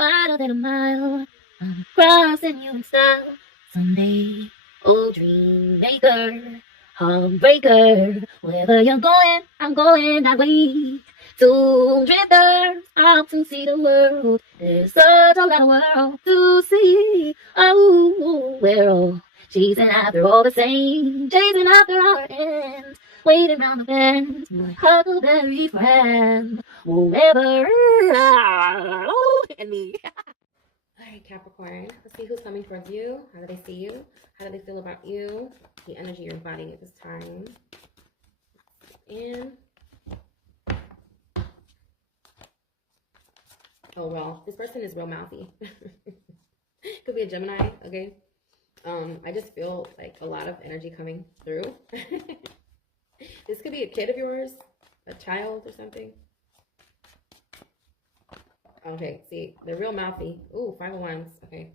wider than a mile. I'm crossing you in style someday. Oh, dream maker, heartbreaker, wherever you're going, I'm going that way. Two drifters out to see the world. There's such a lot of world to see. Oh, we're all chasing after all the same, chasing after our ends, waiting round the bend. My huckleberry friend, whoever and me. All right, Capricorn, let's see who's coming towards you. How do they see you? How do they feel about you? The energy you're embodying at this time. And oh, well, this person is real mouthy. Could be a Gemini, okay? I just feel like a lot of energy coming through. This could be a kid of yours, a child or something. Okay, see, they're real mouthy. Ooh, 5 of Wands. Okay.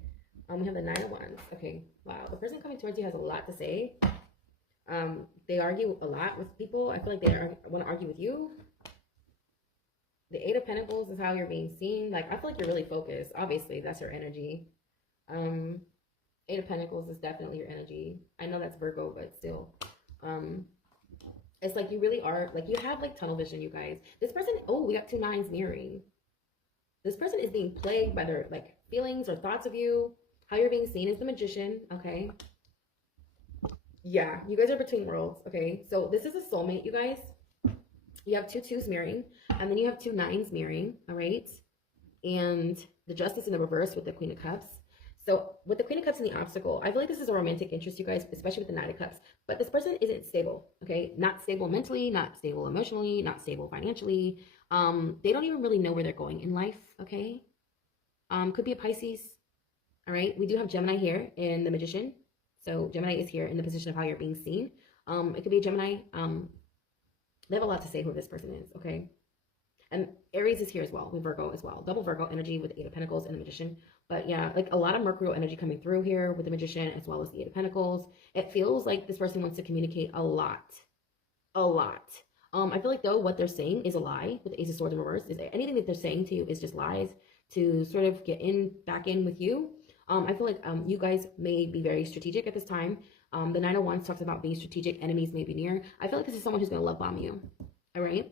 We have the 9 of Wands. Okay, wow. The person coming towards you has a lot to say. They argue a lot with people. I feel like they want to argue with you. The 8 of Pentacles is how you're being seen. Like, I feel like you're really focused. Obviously, that's your energy. 8 of Pentacles is definitely your energy. I know that's Virgo, but still. It's like you really are, like, you have, like, tunnel vision, you guys. This person, oh, we got 2 9s mirroring. This person is being plagued by their, like, feelings or thoughts of you. How you're being seen is the Magician, okay? Yeah, you guys are between worlds, okay? So this is a soulmate, you guys. You have 2 2s mirroring, and then you have 2 9s mirroring, all right? And the Justice in the reverse with the Queen of Cups. So with the Queen of Cups and the obstacle, I feel like this is a romantic interest, you guys, especially with the Knight of Cups. But this person isn't stable, okay? Not stable mentally, not stable emotionally, not stable financially. They don't even really know where they're going in life, okay? Could be a Pisces, all right? We do have Gemini here in the Magician. So Gemini is here in the position of how you're being seen. It could be a Gemini. They have a lot to say who this person is, okay? And Aries is here as well, with Virgo as well. Double Virgo energy with the 8 of Pentacles and the Magician. But yeah, like a lot of Mercurial energy coming through here with the Magician as well as the 8 of Pentacles. It feels like this person wants to communicate a lot. A lot. I feel like, though, what they're saying is a lie with the Ace of Swords in reverse. Is anything that they're saying to you is just lies to sort of get back in with you. I feel like you guys may be very strategic at this time. The 9 of Wands talks about being strategic. Enemies may be near. I feel like this is someone who's going to love bomb you. All right?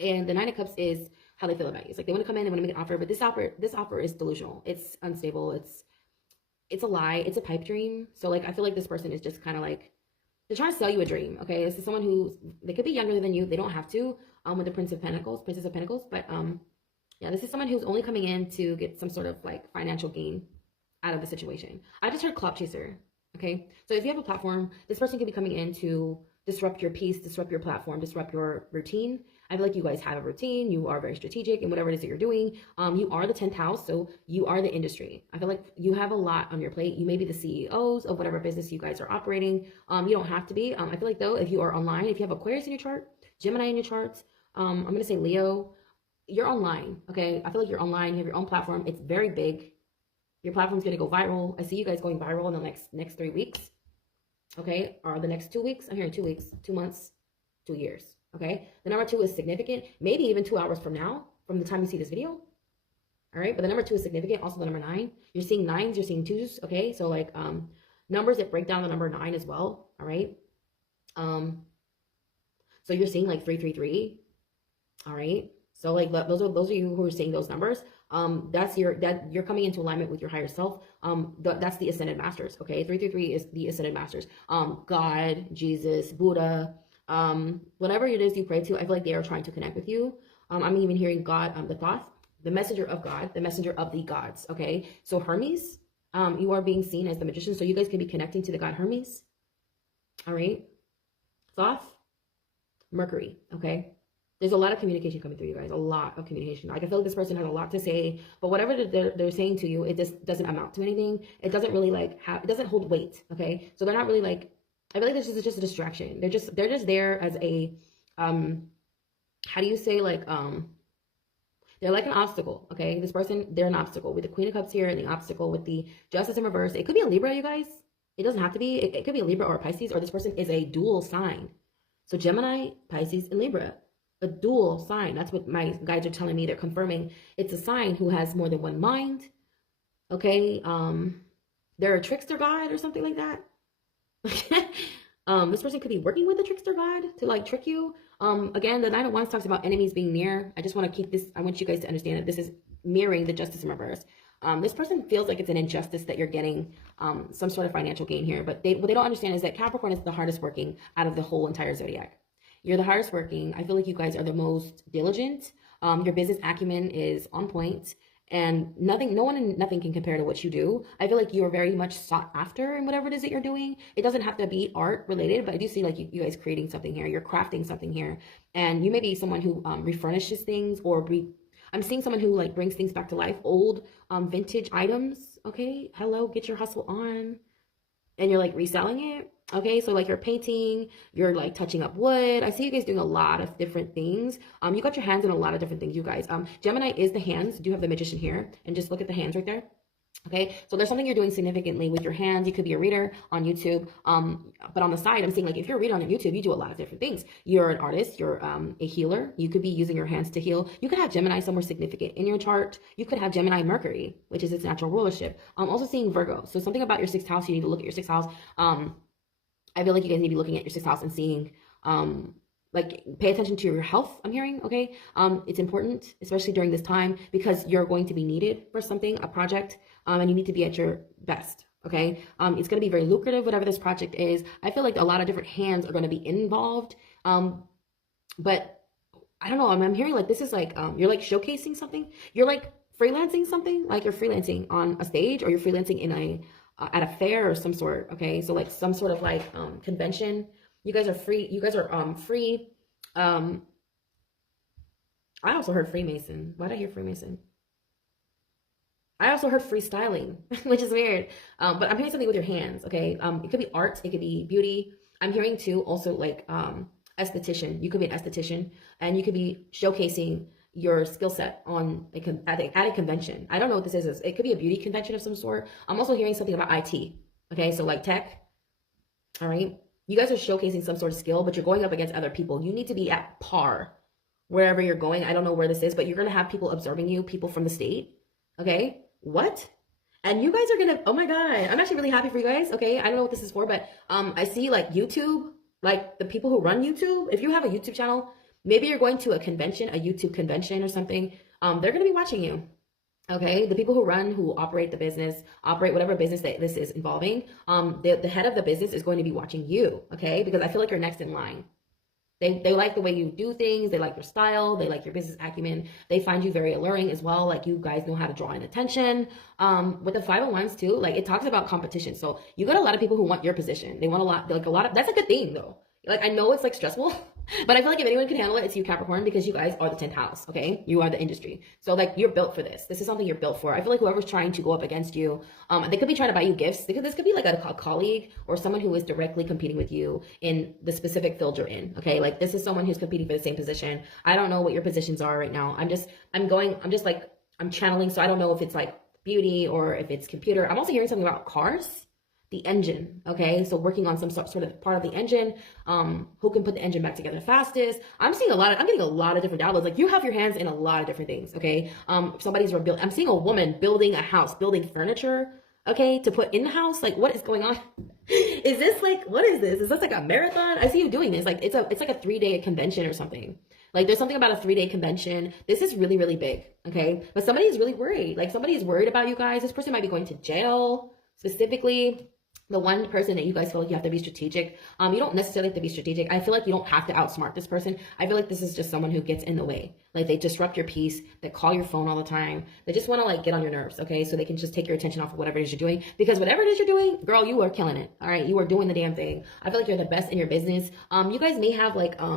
And the 9 of Cups is how they feel about you. It's like they want to come in, they want to make an offer, but this offer is delusional. It's unstable. It's a lie. It's a pipe dream. So, like, I feel like this person is just kind of like, they're trying to sell you a dream, okay? This is someone who, they could be younger than you. They don't have to, with the Princess of Pentacles. But, yeah, this is someone who's only coming in to get some sort of, like, financial gain out of the situation. I just heard clout chaser, okay? So if you have a platform, this person could be coming in to disrupt your peace, disrupt your platform, disrupt your routine. I feel like you guys have a routine. You are very strategic in whatever it is that you're doing. You are the 10th house, so you are the industry. I feel like you have a lot on your plate. You may be the CEOs of whatever business you guys are operating. You don't have to be. I feel like, though, if you are online, if you have Aquarius in your chart, Gemini in your charts, I'm going to say Leo, you're online, okay? I feel like you're online. You have your own platform. It's very big. Your platform's going to go viral. I see you guys going viral in the next 3 weeks, okay? Or the next 2 weeks. I'm hearing 2 weeks, 2 months, 2 years. Okay, the number 2 is significant, maybe even 2 hours from now, from the time you see this video. All right, but the number 2 is significant. Also, the number 9, you're seeing 9s, you're seeing 2s. Okay, so like numbers that break down the number 9 as well. All right, so you're seeing like 333. All right, so like those are you who are seeing those numbers. You're coming into alignment with your higher self. That's the ascended masters. Okay, 333 is the ascended masters. God, Jesus, Buddha. Whatever it is you pray to, I feel like they are trying to connect with you. I'm even hearing God, the Thoth, the messenger of God, the messenger of the gods. Okay, so Hermes, you are being seen as the Magician, so you guys can be connecting to the god Hermes. All right, Thoth, Mercury. Okay, there's a lot of communication coming through, you guys. A lot of communication. Like, I feel like this person has a lot to say, but whatever they're saying to you, it just doesn't amount to anything. It doesn't really it doesn't hold weight. Okay, so they're not really like. I feel like this is just a distraction. They're just there as a, how do you say, like, they're like an obstacle, okay? This person, they're an obstacle with the Queen of Cups here and the obstacle with the Justice in reverse. It could be a Libra, you guys. It doesn't have to be. It could be a Libra or a Pisces, or this person is a dual sign. So Gemini, Pisces, and Libra. a dual sign. That's what my guides are telling me. They're confirming it's a sign who has more than one mind. Okay. They're a trickster god or something like that. This person could be working with a trickster god to like trick you. Again, the Nine of Wands talks about enemies being near. I just want to keep this, I want you guys to understand that this is mirroring the Justice in reverse. This person feels like it's an injustice that you're getting some sort of financial gain here, but what they don't understand is that Capricorn is the hardest working out of the whole entire zodiac. You're the hardest working. I feel like you guys are the most diligent. Your business acumen is on point. And no one and nothing can compare to what you do. I feel like you are very much sought after in whatever it is that you're doing. It doesn't have to be art related, but I do see like you guys creating something here. You're crafting something here. And you may be someone who refurnishes things, or I'm seeing someone who like brings things back to life, old vintage items. Okay, hello, get your hustle on. And you're like reselling it. Okay, so like you're painting, you're like touching up wood. I see you guys doing a lot of different things. You got your hands in a lot of different things, you guys. Gemini is the hands. You do have the Magician here, and just look at the hands right there. Okay, so there's something you're doing significantly with your hands. You could be a reader on YouTube, but on the side, I'm saying like if you're a reader on YouTube, you do a lot of different things. You're an artist, you're a healer. You could be using your hands to heal. You could have Gemini somewhere significant in your chart. You could have Gemini Mercury, which is its natural rulership. I'm also seeing Virgo. So something about your sixth house, you need to look at your sixth house. I feel like you guys need to be looking at your sixth house and seeing, like, pay attention to your health, I'm hearing, okay? It's important, especially during this time, because you're going to be needed for something, a project, and you need to be at your best, okay? It's going to be very lucrative, whatever this project is. I feel like a lot of different hands are going to be involved, but I don't know, I'm hearing like this is like, you're like showcasing something. You're like freelancing something, like you're freelancing on a stage, or you're freelancing in a, at a fair or some sort, okay? So like some sort of like convention. You guys are free. You guys are free. I also heard Freemason. Why did I hear Freemason? I also heard freestyling, which is weird. But I'm hearing something with your hands, okay? It could be art, it could be beauty. I'm hearing too also like esthetician. You could be an esthetician, and you could be showcasing your skill set on at a convention. I don't know what this is. It could be a beauty convention of some sort. I'm also hearing something about IT. Okay, so like tech. All right. You guys are showcasing some sort of skill, but you're going up against other people. You need to be at par wherever you're going. I don't know where this is, but you're going to have people observing you, people from the state. Okay. What? And you guys are going to, oh my God, I'm actually really happy for you guys. Okay. I don't know what this is for, but I see like YouTube, like the people who run YouTube. If you have a YouTube channel, maybe you're going to a convention, a YouTube convention or something. They're going to be watching you. Okay, the people who operate the business, operate whatever business that this is involving, the head of the business is going to be watching you, okay? Because I feel like you're next in line. They like the way you do things. They like your style. They like your business acumen. They find you very alluring as well. Like you guys know how to draw in attention. With the 5 of Wands too, like it talks about competition. So you got a lot of people who want your position. They want a lot of, that's a good thing though. Like I know it's like stressful, but I feel like if anyone can handle it, it's you, Capricorn, because you guys are the 10th house, okay? You are the industry. So like you're built for this. This is something you're built for. I feel like whoever's trying to go up against you, they could be trying to buy you gifts. This could be like a colleague or someone who is directly competing with you in the specific field you're in, okay? Like this is someone who's competing for the same position. I don't know what your positions are right now. I'm channeling, so I don't know if it's like beauty or if it's computer. I'm also hearing something about cars. The engine, okay? So working on some sort of part of the engine, who can put the engine back together fastest. I'm getting a lot of different downloads. Like you have your hands in a lot of different things, okay? I'm seeing a woman building a house, building furniture, okay, to put in the house. Like what is going on? Is this like, what is this? Is this like a marathon? I see you doing this. Like it's like a 3-day convention or something. Like there's something about a 3-day convention. This is really, really big, okay? But somebody is really worried. Like somebody is worried about you guys. This person might be going to jail specifically. The one person that you guys feel like you have to be strategic. You don't necessarily have to be strategic. I feel like you don't have to outsmart this person. I feel like this is just someone who gets in the way. Like they disrupt your peace. They call your phone all the time. They just want to like get on your nerves, okay? So they can just take your attention off of whatever it is you're doing. Because whatever it is you're doing, girl, you are killing it. All right, you are doing the damn thing. I feel like you're the best in your business. You guys may have like, I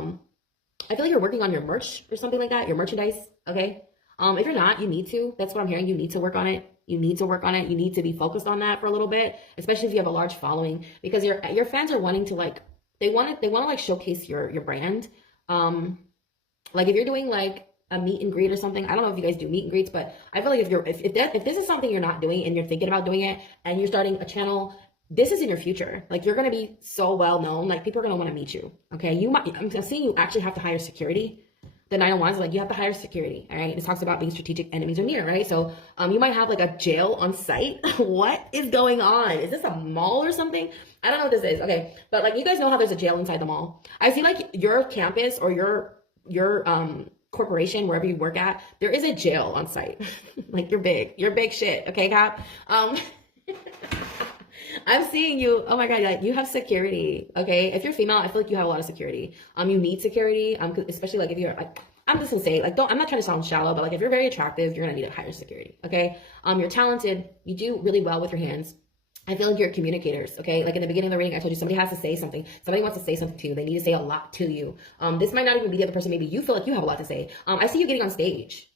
feel like you're working on your merch or something like that. Your merchandise, okay? If you're not, you need to. That's what I'm hearing. You need to work on it. You need to work on it. You need to be focused on that for a little bit, especially if you have a large following, because your fans are wanting to like, they want to like showcase your brand. Like if you're doing like a meet and greet or something, I don't know if you guys do meet and greets, but I feel like if this is something you're not doing and you're thinking about doing it and you're starting a channel, this is in your future. Like you're going to be so well known. Like people are going to want to meet you. Okay. I'm seeing you actually have to hire security. The 9 of Wands is like, you have to hire security, all right? This talks about being strategic, enemies are near, right? So you might have like a jail on site. What is going on? Is this a mall or something? I don't know what this is, okay? But like, you guys know how there's a jail inside the mall. I see like your campus or your corporation, wherever you work at, there is a jail on site. Like, you're big shit, okay, Cap? I'm seeing you. Oh my God, like you have security. Okay, if you're female, I feel like you have a lot of security. You need security. Especially like if you're like, I'm just gonna say like, I'm not trying to sound shallow, but like if you're very attractive, you're gonna need a higher security. Okay, you're talented. You do really well with your hands. I feel like you're communicators, okay? Like in the beginning of the reading, I told you somebody has to say something. Somebody wants to say something to you. They need to say a lot to you. This might not even be the other person. Maybe you feel like you have a lot to say. I see you getting on stage.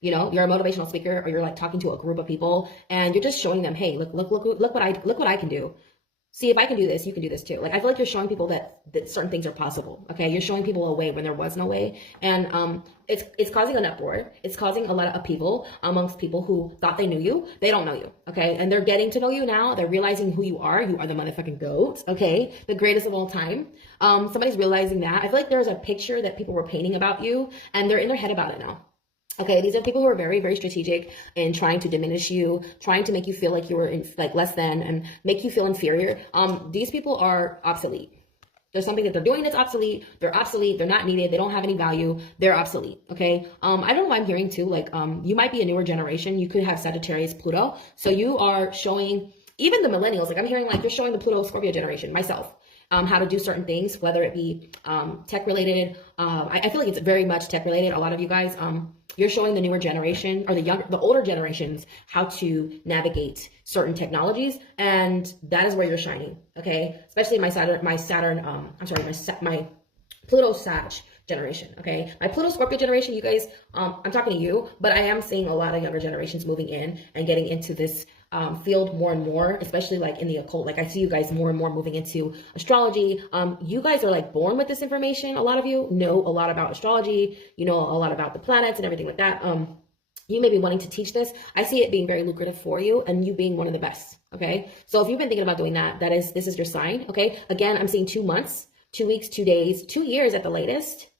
You know, you're a motivational speaker, or you're like talking to a group of people, and you're just showing them, hey, look what I can do. See, if I can do this, you can do this too. Like, I feel like you're showing people that certain things are possible. Okay, you're showing people a way when there was no way, and it's causing an uproar. It's causing a lot of upheaval amongst people who thought they knew you. They don't know you. Okay, and they're getting to know you now. They're realizing who you are. You are the motherfucking GOAT. Okay, the greatest of all time. Somebody's realizing that. I feel like there's a picture that people were painting about you, and they're in their head about it now. Okay, these are people who are very, very strategic in trying to diminish you, trying to make you feel like you were like less than and make you feel inferior. These people are obsolete. There's something that they're doing that's obsolete. They're obsolete. They're not needed. They don't have any value. They're obsolete. Okay. I don't know why I'm hearing too. Like, you might be a newer generation. You could have Sagittarius, Pluto. So you are showing even the millennials. Like, I'm hearing like you're showing the Pluto Scorpio generation, myself. How to do certain things, whether it be tech related. I feel like it's very much tech related. A lot of you guys, you're showing the newer generation or the older generations how to navigate certain technologies, and that is where you're shining. Okay, especially my Pluto Sag generation. Okay, my Pluto Scorpio generation, you guys, I'm talking to you, but I am seeing a lot of younger generations moving in and getting into this field more and more, especially like in the occult. Like, I see you guys more and more moving into astrology. You guys are like born with this information. A lot of you know a lot about astrology, you know a lot about the planets and everything like that. You may be wanting to teach this. I see it being very lucrative for you and you being one of the best. Okay, so if you've been thinking about doing that, this is your sign. Okay, again, I'm seeing 2 months, 2 weeks, 2 days, 2 years at the latest.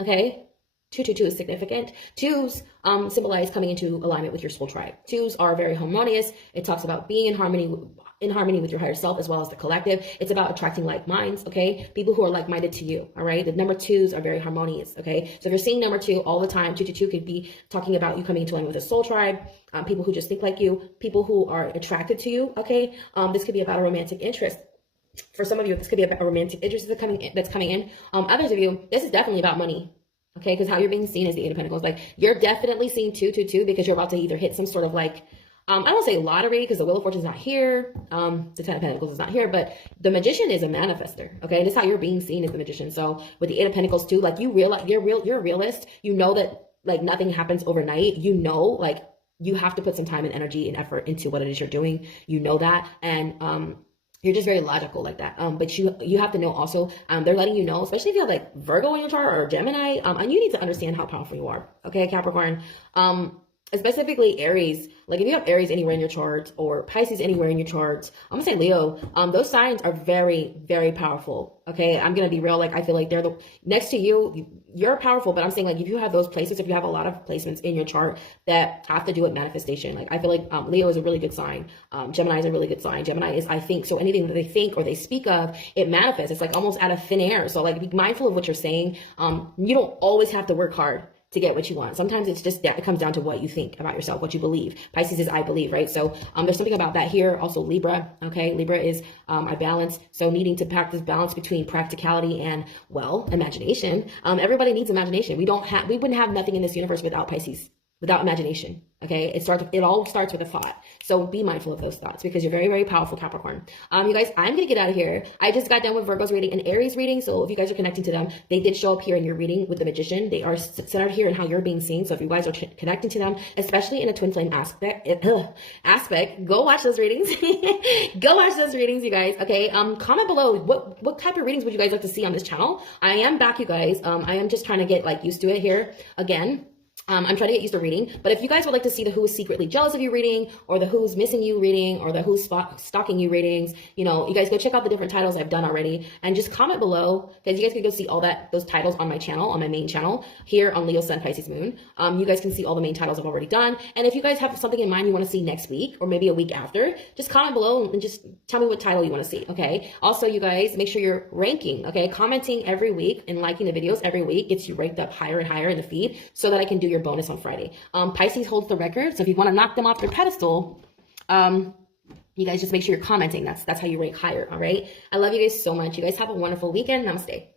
Okay, 222 is significant. Twos symbolize coming into alignment with your soul tribe. Twos are very harmonious. It talks about being in harmony with your higher self as well as the collective. It's about attracting like minds, okay? People who are like-minded to you, all right? The number twos are very harmonious, okay? So if you're seeing number 2 all the time, 222 could be talking about you coming into alignment with a soul tribe, people who just think like you, people who are attracted to you, okay? This could be about a romantic interest. For some of you, this could be about a romantic interest that's coming in. Others of you, this is definitely about money. Okay, because how you're being seen is the Eight of Pentacles. Like, you're definitely seeing 222 because you're about to either hit some sort of like, I don't want to say lottery because the Wheel of Fortune is not here. The Ten of Pentacles is not here, but the Magician is a manifester. Okay, and this is how you're being seen as the Magician. So with the Eight of Pentacles too, like, you realize you're a realist. You know that like nothing happens overnight. You know, like, you have to put some time and energy and effort into what it is you're doing. You know that, and you're just very logical like that. But you have to know also, they're letting you know, especially if you have like Virgo in your chart or Gemini, and you need to understand how powerful you are. Okay, Capricorn. Specifically Aries. Like, if you have Aries anywhere in your chart or Pisces anywhere in your chart, I'm gonna say Leo, those signs are very, very powerful. Okay, I'm gonna be real. Like, I feel like they're the next to you. You're powerful, but I'm saying, like, if you have those places, if you have a lot of placements in your chart that have to do with manifestation, like, I feel like Leo is a really good sign. Gemini is a really good sign. Gemini is, I think, so anything that they think or they speak of, it manifests. It's like almost out of thin air. So like, be mindful of what you're saying. You don't always have to work hard to get what you want. Sometimes it's just that it comes down to what you think about yourself, what you believe. Pisces is I believe, right? So there's something about that here. Also Libra, okay? Libra is I balance. So needing to practice balance between practicality and, well, imagination. Everybody needs imagination. We wouldn't have nothing in this universe without Pisces, without imagination. Okay, it all starts with a thought. So be mindful of those thoughts because you're very, very powerful, Capricorn. You guys, I'm gonna get out of here. I just got done with Virgo's reading and Aries reading. So if you guys are connecting to them, they did show up here in your reading with the Magician. They are centered here in how you're being seen. So if you guys are connecting to them, especially in a twin flame aspect, go watch those readings. Go watch those readings, you guys. Okay. Comment below what type of readings would you guys like to see on this channel. I am back, you guys. I am just trying to get like used to it here again. I'm trying to get used to reading, but if you guys would like to see the who is secretly jealous of you reading, or the who's missing you reading, or the who's stalking you readings, you know, you guys go check out the different titles I've done already, and just comment below, because you guys can go see all those titles on my channel, on my main channel, here on Leo, Sun, Pisces, Moon. You guys can see all the main titles I've already done, and if you guys have something in mind you want to see next week, or maybe a week after, just comment below and just tell me what title you want to see, okay? Also, you guys, make sure you're ranking, okay? Commenting every week and liking the videos every week gets you ranked up higher and higher in the feed, so that I can do your bonus on Friday. Pisces holds the record, so if you want to knock them off their pedestal, you guys just make sure you're commenting. That's how you rank higher, all right? I love you guys so much. You guys have a wonderful weekend. Namaste.